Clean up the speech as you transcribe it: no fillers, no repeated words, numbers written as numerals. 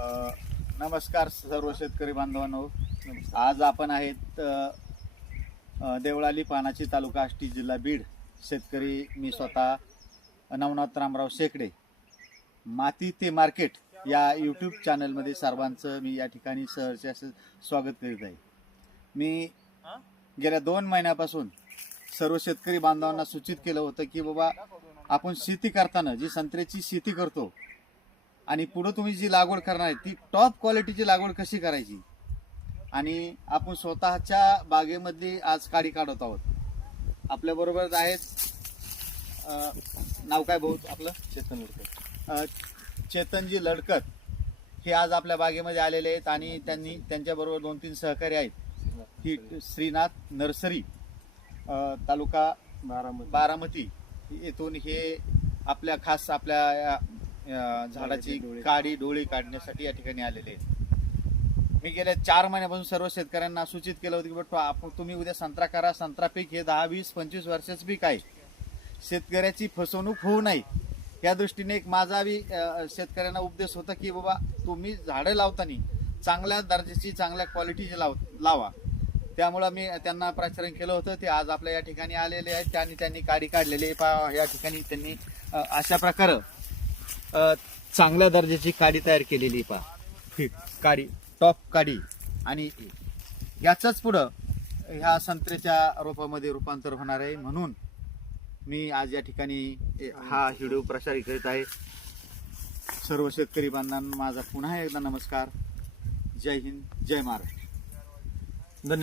नमस्कार सर्व शेतकरी बांधवांनो. आज आपण आहेत देवळाली पानाची, तालुका आष्टी, जिल्हा बीड. शेतकरी मी स्वतः नवनाथ रामराव शेकडे. माती ते मार्केट या यूट्यूब चॅनलमध्ये सर्वांचं मी या ठिकाणी सहर्ष असं स्वागत करीत आहे. मी गेल्या 2 महिन्यापासून सर्व शेतकरी बांधवांना सूचित केलं होतं की बाबा, आपण शेती करताना जी संत्र्याची शेती करतो आणि पुढे तुम्ही जी लागवड करणार आहे ती टॉप क्वालिटीची लागवड कशी करायची, आणि आपण स्वतःच्या बागेमध्ये आज काडी काढत आहोत. आपल्या बरोबर आहेत, नाव काय भाऊ आपलं? चेतन लडकत. चेतनजी लडकत हे आज आपल्या बागेमध्ये आलेले आहेत आणि त्यांच्याबरोबर 2-3 सहकारी आहेत. ही श्रीनाथ नर्सरी, तालुका बारामती येथून हे आपल्या खास आपल्या झाडाची काडी डोळी काढण्यासाठी या ठिकाणी आलेले आहेत. मी गेल्या 4 महिन्यापासून सर्व शेतकऱ्यांना सूचित केलं होतं की बाबा, तुम्ही उद्या संत्रा करा. संत्रा पीक हे 10, 20, 25 वर्षाचं पीक आहे. शेतकऱ्याची फसवणूक होऊ नये या दृष्टीने एक माझा बी शेतकऱ्यांना उपदेश होता की बाबा, तुम्ही झाडं लावताना चांगल्या दर्जाची, चांगल्या क्वालिटीची लावा. त्यामुळं मी त्यांना प्रचारण केलं होतं. ते आज आपल्या या ठिकाणी आलेले आहेत आणि त्यांनी काडी काढलेली आहे. या ठिकाणी त्यांनी अशा प्रकारे चांगल्या दर्जाची काडी तयार केलेली काडी, टॉप काडी. आणि याचंच पुढं ह्या संत्र्याच्या रोपामध्ये रूपांतर होणार आहे. म्हणून मी आज या ठिकाणी हा व्हिडिओ प्रसारित करीत आहे. सर्व शेतकरी बांधवांना माझा पुन्हा एकदा नमस्कार. जय हिंद, जय महाराष्ट्र. धन्यवाद.